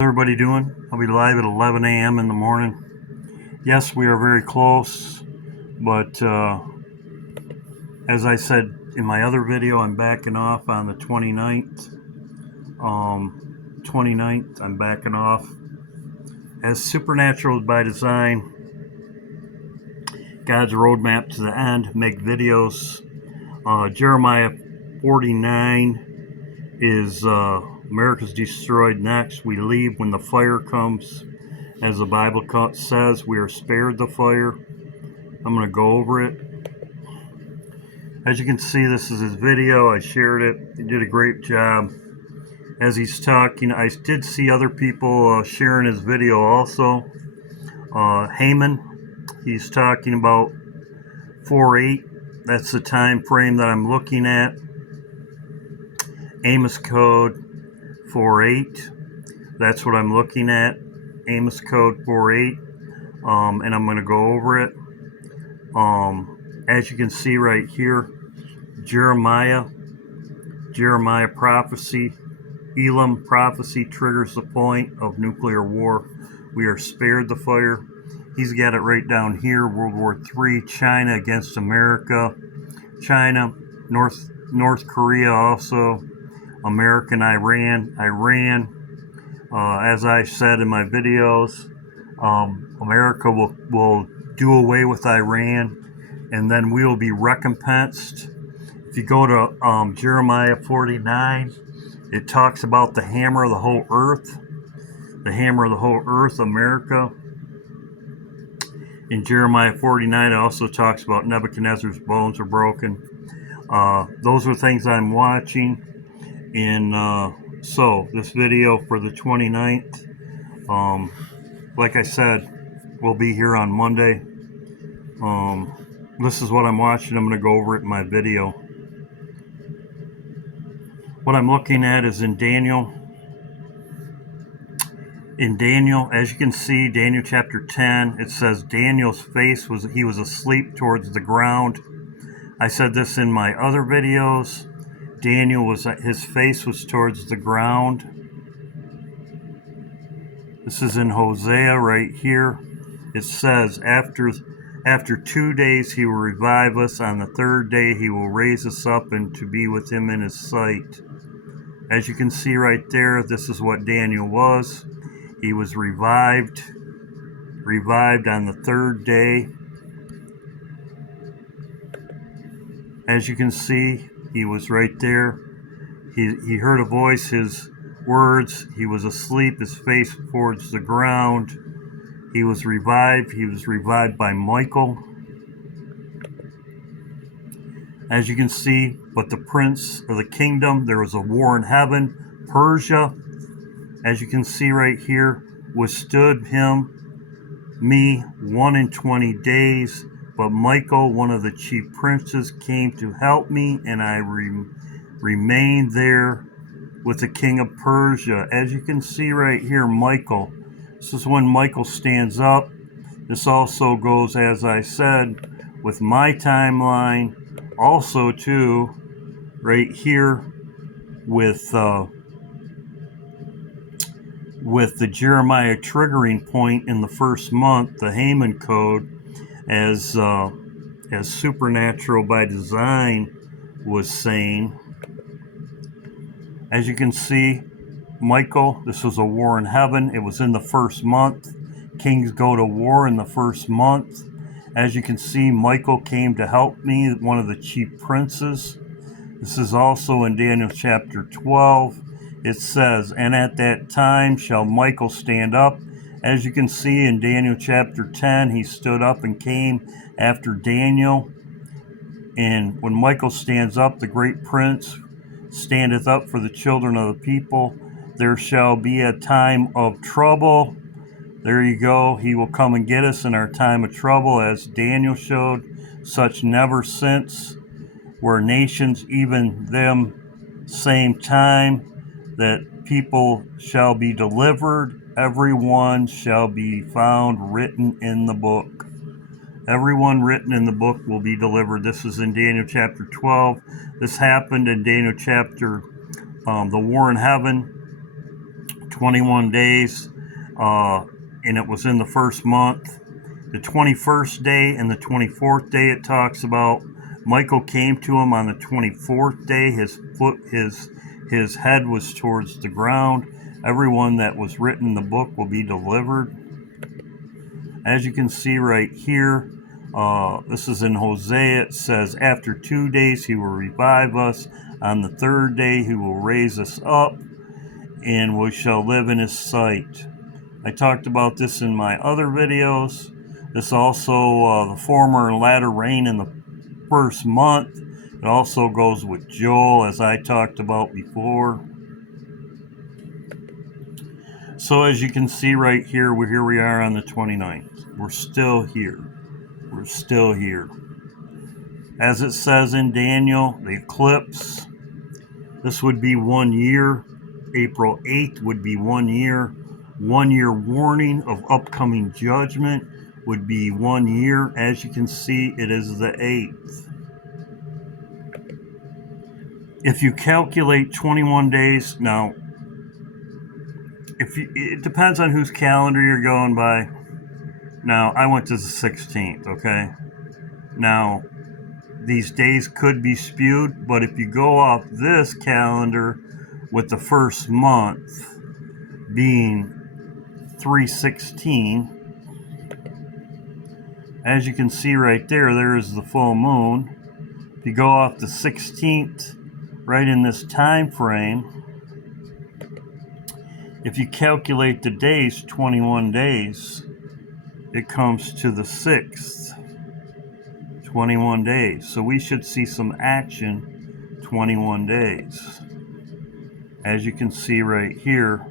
Everybody doing? I'll be live at 11 a.m. in the morning. Yes, we are very close, but as I said in my other video, I'm backing off on the 29th. 29th, I'm backing off. As supernatural by design, God's roadmap to the end, make videos. Jeremiah 49 is America's destroyed next. We leave when the fire comes. As the Bible says, we are spared the fire. I'm going to go over it. As you can see, this is his video. I shared it. He did a great job. As he's talking, I did see other people sharing his video also. Haman, he's talking about 4:8. That's the time frame that I'm looking at. Amos code 4:8. That's what I'm looking at. Amos code 4:8. And I'm going to go over it. As you can see right here, Jeremiah prophecy, Elam prophecy triggers the point of nuclear war. We are spared the fire. He's got it right down here. World War III, China against America, China, North Korea also, America and Iran. As I said in my videos, America will do away with Iran, and then we will be recompensed. If you go to Jeremiah 49, it talks about the hammer of the whole earth. The hammer of the whole earth, America. In Jeremiah 49, it also talks about Nebuchadnezzar's bones are broken. Those are things I'm watching. And so, this video for the 29th, like I said, will be here on Monday. This is what I'm watching. I'm going to go over it in my video. What I'm looking at is in Daniel. In Daniel, as you can see, Daniel chapter 10, it says Daniel's face was asleep towards the ground. I said this in my other videos. His face was towards the ground. This is in Hosea right here. It says, after 2 days he will revive us. On the third day he will raise us up and to be with him in his sight. As you can see right there, this is what Daniel was. He was revived on the third day. As you can see, he was right there. He heard a voice, his words. He was asleep, his face towards the ground. He was revived. He was revived by Michael. As you can see, but the prince of the kingdom, there was a war in heaven. Persia, as you can see right here, withstood me 1 and 20 days. But Michael, one of the chief princes, came to help me, and I remained there with the king of Persia. As you can see right here, Michael. This is when Michael stands up. This also goes, as I said, with my timeline. Also, too, right here with the Jeremiah triggering point in the first month, the Haman code, as supernatural by design was saying. As you can see, Michael, this was a war in heaven. It was in the first month. Kings go to war in the first month. As you can see, Michael came to help me, one of the chief princes. This is also in Daniel chapter 12. It says, and at that time shall Michael stand up. As you can see in Daniel chapter 10, he stood up and came after Daniel. And when Michael stands up, the great prince standeth up for the children of the people. There shall be a time of trouble. There you go. He will come and get us in our time of trouble, as Daniel showed, such never since, where nations, even them same time, that people shall be delivered. Everyone shall be found written in the book. Everyone written in the book will be delivered. This is in Daniel chapter 12. This happened in Daniel chapter, the war in heaven, 21 days, and it was in the first month. The 21st day and the 24th day it talks about. Michael came to him on the 24th day. His head was towards the ground. Everyone that was written in the book will be delivered. As you can see right here, this is in Hosea. It says, after 2 days he will revive us. On the third day he will raise us up, and we shall live in his sight. I talked about this in my other videos. This also, the former and latter rain in the first month. It also goes with Joel, as I talked about before. So as you can see right here, here we are on the 29th. We're still here. We're still here. As it says in Daniel, the eclipse, this would be 1 year. April 8th would be 1 year. 1 year warning of upcoming judgment would be 1 year. As you can see, it is the 8th. If you calculate 21 days, now, it depends on whose calendar you're going by. Now, I went to the 16th, okay? Now, these days could be spewed, but if you go off this calendar with the first month being 3/16, as you can see right there, there is the full moon. If you go off the 16th, right in this time frame, if you calculate the days, 21 days, it comes to the 6th. 21 days. So we should see some action 21 days. As you can see right here,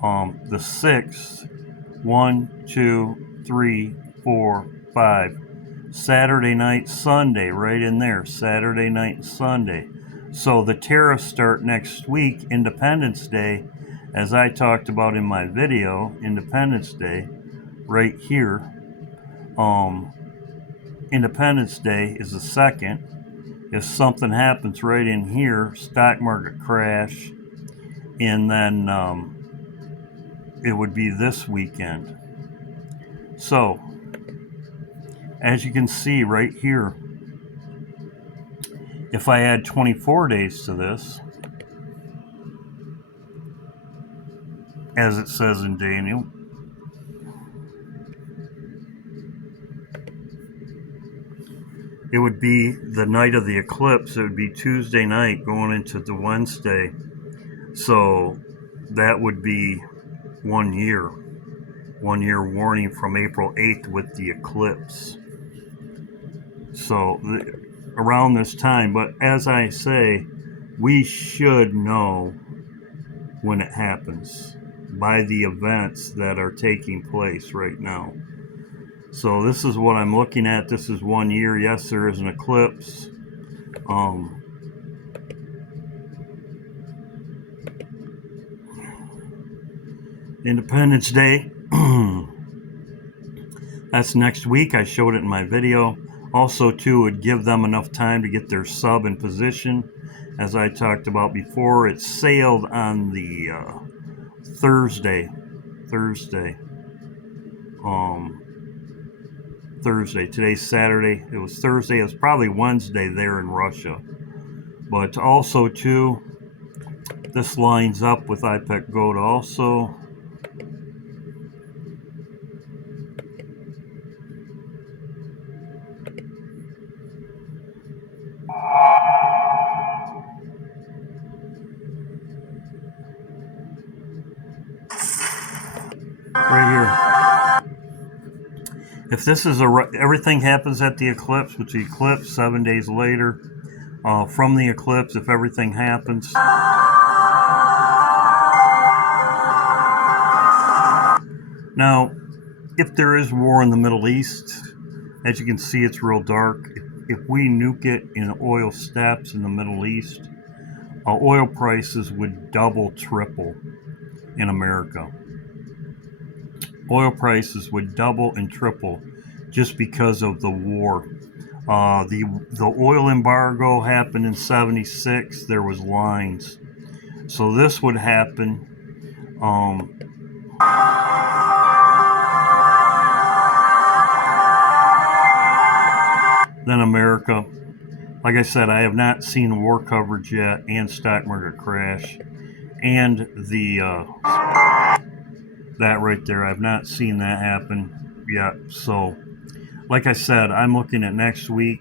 the 6th, 1, 2, 3, 4, 5. Saturday night, Sunday, right in there. Saturday night, Sunday. So the tariffs start next week, Independence Day, as I talked about in my video, Independence Day, right here. Independence Day is the 2nd. If something happens right in here, stock market crash, and then it would be this weekend. So, as you can see right here, if I add 24 days to this, as it says in Daniel, it would be the night of the eclipse. It would be Tuesday night going into the Wednesday. So that would be 1 year. 1 year warning from April 8th with the eclipse. So around this time, but as I say, we should know when it happens by the events that are taking place right now. So this is what I'm looking at. This is 1 year. Yes, there is an eclipse. Independence Day. That's next week. I showed it in my video. Also, too, would give them enough time to get their sub in position. As I talked about before, it sailed on the Thursday. Today's Saturday. It was Thursday. It was probably Wednesday there in Russia. But also, too, this lines up with IPEC Gold also. Right here. If this is everything happens at the eclipse, with the eclipse 7 days later, from the eclipse, if everything happens. Now, if there is war in the Middle East, as you can see, it's real dark. If we nuke it in oil steps in the Middle East, oil prices would double, triple in America. Oil prices would double and triple just because of the war. The oil embargo happened in '76. There was lines. So this would happen Then America. Like I said, I have not seen war coverage yet, and stock market crash, and the that right there. I've not seen that happen yet. So, like I said, I'm looking at next week,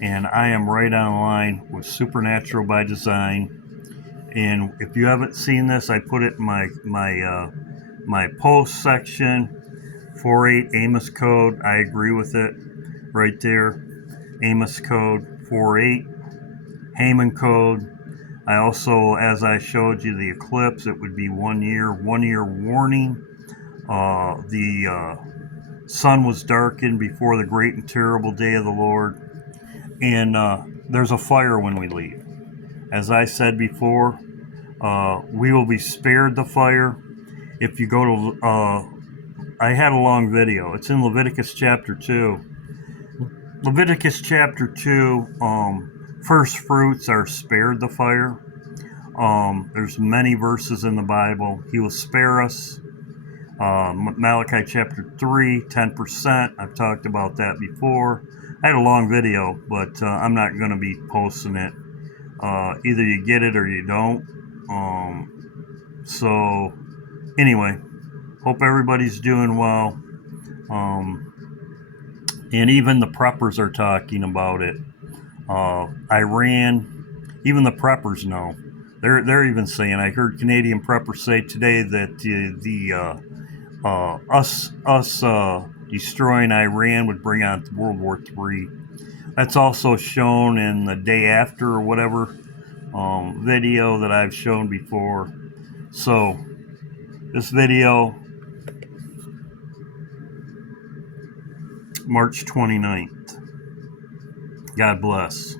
and I am right on line with Supernatural by Design. And if you haven't seen this, I put it in my post section. 48 Amos code. I agree with it right there. Amos code 48. Haman code. I also, as I showed you the eclipse, it would be 1 year warning. The sun was darkened before the great and terrible day of the Lord. And there's a fire when we leave. As I said before, we will be spared the fire. If you go to, I had a long video. It's in Leviticus chapter 2. Leviticus chapter 2, first fruits are spared the fire. There's many verses in the Bible. He will spare us. Malachi chapter 3, 10%. I've talked about that before. I had a long video, but I'm not going to be posting it. Either you get it or you don't. So, anyway, hope everybody's doing well. And even the preppers are talking about it. Iran, even the preppers know. They're even saying. I heard Canadian preppers say today that us destroying Iran would bring on World War III. That's also shown in the day after or whatever video that I've shown before. So this video, March 29th. God bless.